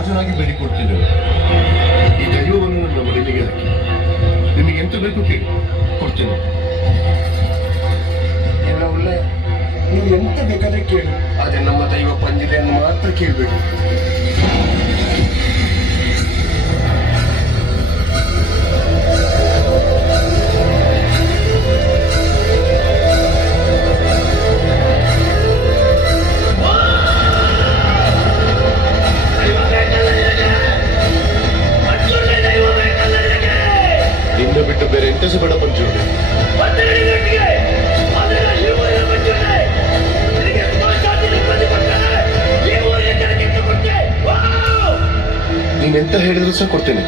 ರಾಜನಾಗಿ ಬೇಡಿಕೊಡ್ತಿದ್ದೇವೆ. ಈ ದೈವವನ್ನು ನನ್ನ ಮಡಿಲಿಗೆ ಹಾಕಿ ನಿಮಗೆ ಎಂತ ಬೇಕು ಕೇಳಿ ಕೊಡ್ತೇನೆ. ಎಲ್ಲ ಒಳ್ಳೆ ನೀವು ಎಂತ ಬೇಕಾದ್ರೆ ಕೇಳಿ, ಆದ್ರೆ ನಮ್ಮ ದೈವ ಪಂಜಿಲೆಯನ್ನು ಮಾತ್ರ ಕೇಳಬೇಡಿ. ನಿನ್ನ ಬಿಟ್ಟು ಬೇರೆ ಎಂತ ಬೇಡ ಪಂಚುರ್ಲಿ. ನೀನೆಂತ ಹೇಳಿದ್ರು ಸಹ ಕೊಡ್ತೇನೆ.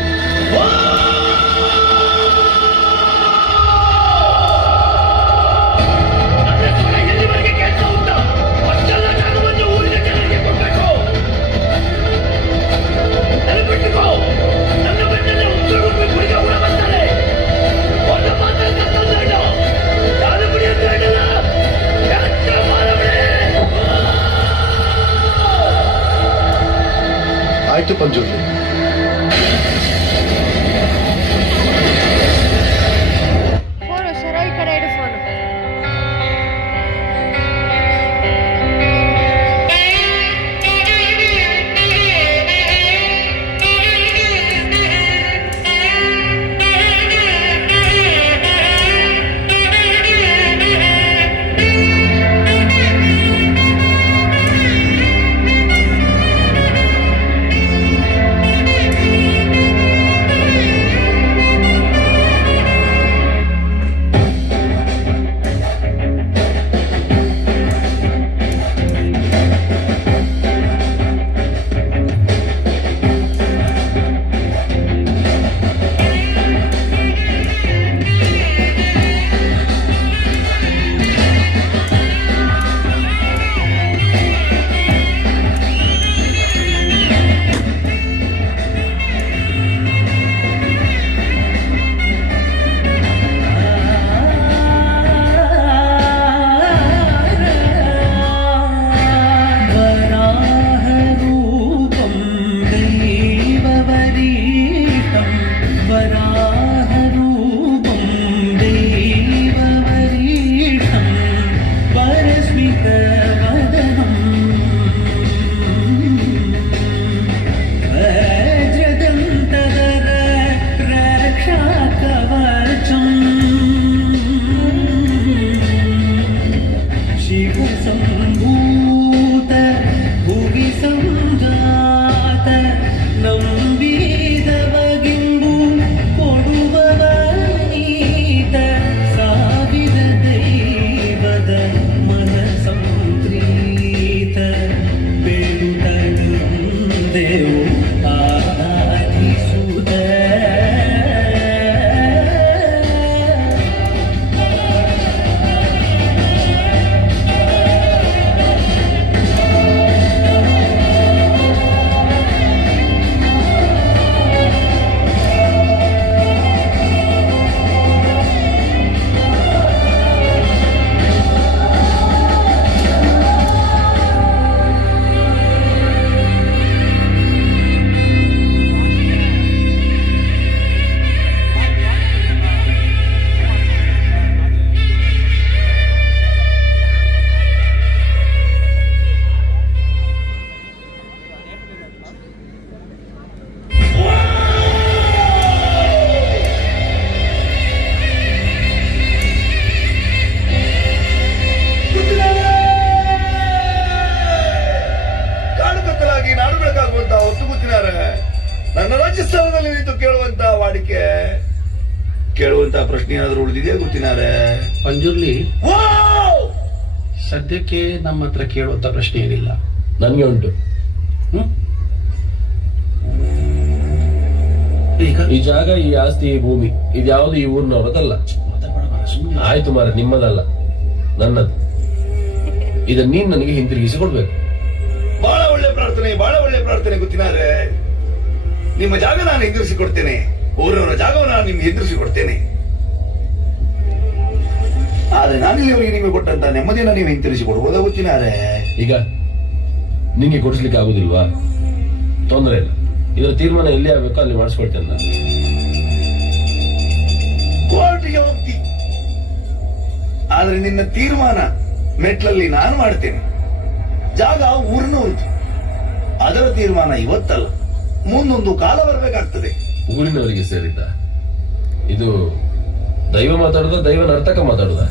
ಆಯ್ತು ಪಂಜುರ್ಲಿ. ನನ್ನ ರಾಜಸ್ಥಾನದಲ್ಲಿ ನಿಂತು ಕೇಳುವಂತ ವಾಡಿಕೆ ಕೇಳುವಂತ ಪ್ರಶ್ನೆ ಏನಾದ್ರು ಉಳಿದಿದೆಯಾ ಗೊತ್ತಿನಾರೆ? ಪಂಜುರ್ಲಿ, ಸದ್ಯಕ್ಕೆ ನಮ್ಮ ಹತ್ರ ಕೇಳುವಂತ ಪ್ರಶ್ನೆ ಏನಿಲ್ಲ. ನನ್ಗೆ ಉಂಟು. ಈ ಜಾಗ, ಈ ಆಸ್ತಿ, ಈ ಭೂಮಿ ಇದ್ಯಾವುದು ಈ ಊರಿನವರದಲ್ಲ. ಆಯ್ತು ಮಾರ, ನಿಮ್ಮದಲ್ಲ, ನನ್ನದು. ಇದನ್ನ ನೀನ್ ನನಗೆ ಹಿಂತಿರುಗಿಸಿ ಕೊಡ್ಬೇಕು. ಬಹಳ ಒಳ್ಳೆ ಪ್ರಾರ್ಥನೆ ಗೊತ್ತಿನಾರೆ. ನಿಮ್ಮ ಜಾಗ ನಾನು ಹಿಂದಿರಿಸಿ ಕೊಡ್ತೇನೆ, ಊರವರ ಜಾಗವನ್ನು ನಾನು ನಿಮ್ಗೆ ಹಿಂದಿರಿಸಿ ಕೊಡ್ತೇನೆ. ಆದ್ರೆ ನಾನಿಲ್ಲಿವರೆಗೆ ನಿಮಗೆ ಕೊಟ್ಟಂತ ನೆಮ್ಮದಿಯನ್ನು ನೀವು ಹಿಂತಿರಿಸಿ ಕೊಡ್ಬೋದಾ ಗೊತ್ತಿನಾರೆ? ಈಗ ನಿಂಗೆ ಕೊಡಿಸ್ಲಿಕ್ಕೆ ಆಗುದಿಲ್ವಾ? ತೊಂದರೆ ಇಲ್ಲ, ಇದರ ತೀರ್ಮಾನ ಎಲ್ಲಿ ಆಗ್ಬೇಕೋ ಅಲ್ಲಿ ಮಾಡಿಸ್ಕೊಳ್ತೇನೆ ನಾನು. ಕೋರ್ಟ್ಗೆ ಹೋಗ್ತಿ, ಆದ್ರೆ ನಿನ್ನ ತೀರ್ಮಾನ ಮೆಟ್ಲಲ್ಲಿ ನಾನು ಮಾಡ್ತೇನೆ. ಜಾಗ ಊರಿನವ್ರದ್ದು, ಅದರ ತೀರ್ಮಾನ ಇವತ್ತಲ್ಲ, ಮುಂದೊಂದು ಕಾಲ ಬರ್ಬೇಕಾಗ್ತದೆ. ಊರಿನವರಿಗೆ ಸೇರಿದ್ದ ಇದು ದೈವ ಮಾತಾಡುದ, ದೈವ ನರ್ತಕ ಮಾತಾಡುದ?